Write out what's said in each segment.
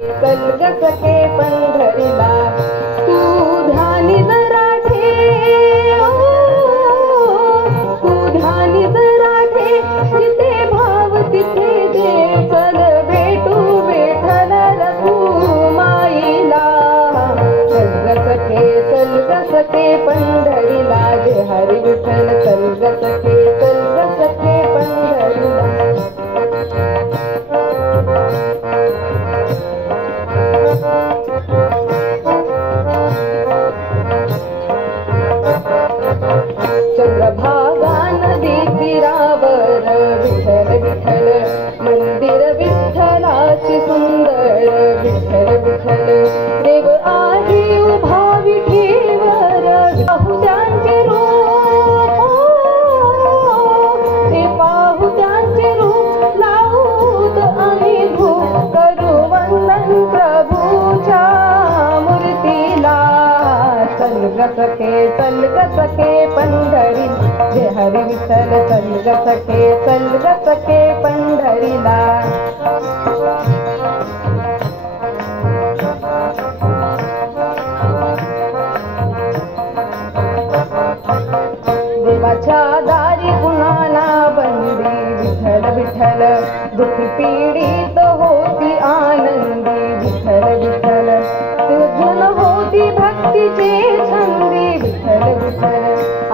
चल ग सखे पंढरीला तू ध्यानी जरा ठेव, तू ध्यानी जरा ठेव, जिथे भाव तिथे देव. चल भेटू विठ्ठल रखुमाईला. चल ग सखे पंढरीला, जे हरी विठ्ठल. चल ग सखे पंढरीला. चंद्रभागा नदी तीरावर विठ्ठल विठ्ठल मंदिर, विठ्ठलाचे सुंदर. विठ्ठल विठ्ठल देव आहे उभा विठीवर. पाहू त्यांचे रूप, ते पाहू त्यांचे रूप. लावूत आम्ही धूप, करू वंदन प्रभूच्या मूर्तीला. चल ग सखे पंढरी, जे हरी विठ्ठल. चल ग सखे पंढरीला. देवाच्या दारी कुणाला बंदी. विठ्ठल विठ्ठल दुःखी पीडित होती आनंदी. विठ्ठल विठ्ठल तुझन होती भक्तीचे छंदी. विठ्ठल विठ्ठल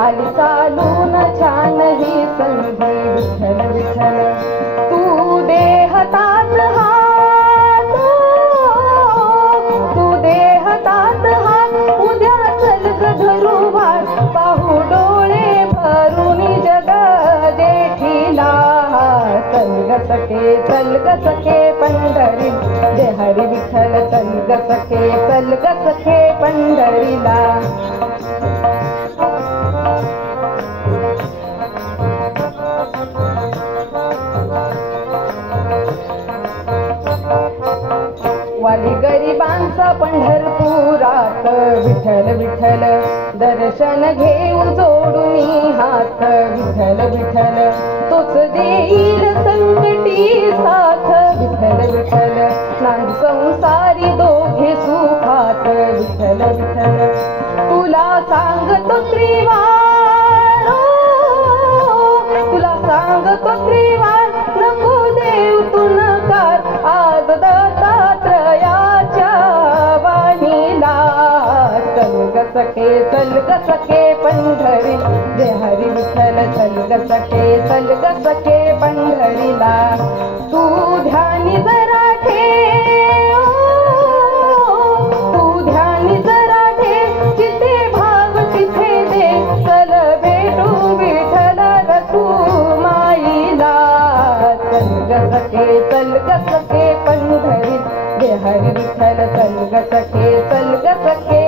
आली चालून छान ही संधी. विठ्ठल विठ्ठल तू देहतात हात, तू देहतात हात. उद्या चल ग धरू भार, पाहू डोळे भरून जग देठीला. चल ग सखे पंढरी, जे हरी विठ्ठल. चल ग सखे पंढरीला. वाली गरिबांचा पंढरपुरात. विठ्ठल विठ्ठल दर्शन घेऊ जोडून हात. विठ्ठल विठ्ठल तोच देईल संकटी साथ. विठ्ठल विठ्ठल नाही संसारी दोघे सुखात. विठ्ठल विठ्ठल तुला सांगतो त्रिवार, तुला सांगतो त्रिवार. नको देव तू नकार, आज दत्तात्रयाच्या वाणीला. चल ग सखे पंढरी, जे हरी विठ्ठल. चल ग सखे पंढरीला. तू ध्यानी जरा ठेव, तू ध्यानी जरा ठेव, जिथे भाव तिथे दे. चल भेटू विठ्ठल रखुमाईला. चल ग सखे पंढरी, जे हरी विठ्ठल. चल ग सखे